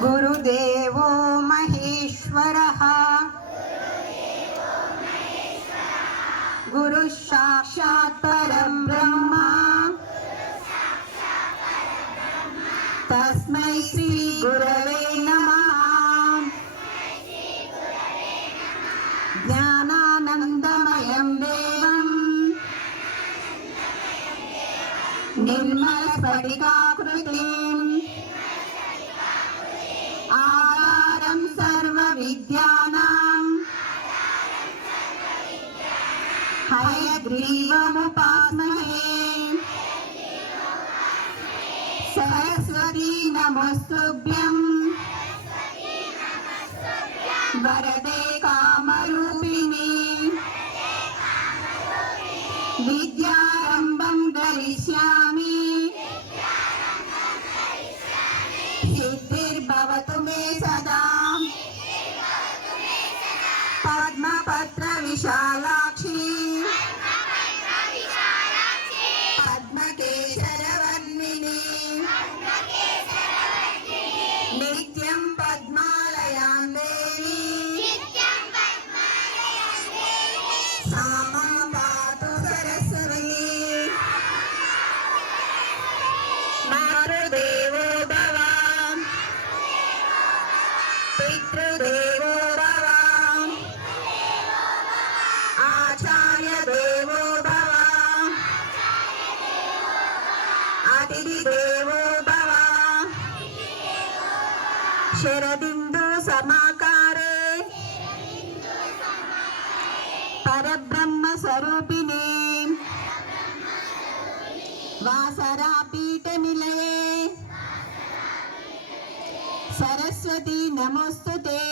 गुरुदेवो महेश्वरः गुरुः साक्षात् परं ब्रह्म तस्मै श्री गुरवे नमः। ज्ञानानन्दमयं देवं निर्मलस्फटिकाकृतिम् आधारं सर्वविद्यानां हयग्रीवमुपास्महे। सरस्वती नमस्तुभ्यं वरदे कामरूपिणी विद्यारम्भं करिष्यामि सिद्धिर्भवतु मे सदा। पद्मपत्र विशालाक्षी पद्मकेशरवर्णिनी नित्यं पद्मालयां देवी सा मां पातु सरस्वती। मातृदेवो भव पितृदेवो भव आचार्य देवो भव अतिथिदेवो भव। शरदिन्दु समाकारे परब्रह्म स्वरूपिणे वासरापीठनिलये सरस्वती नमोस्तुते।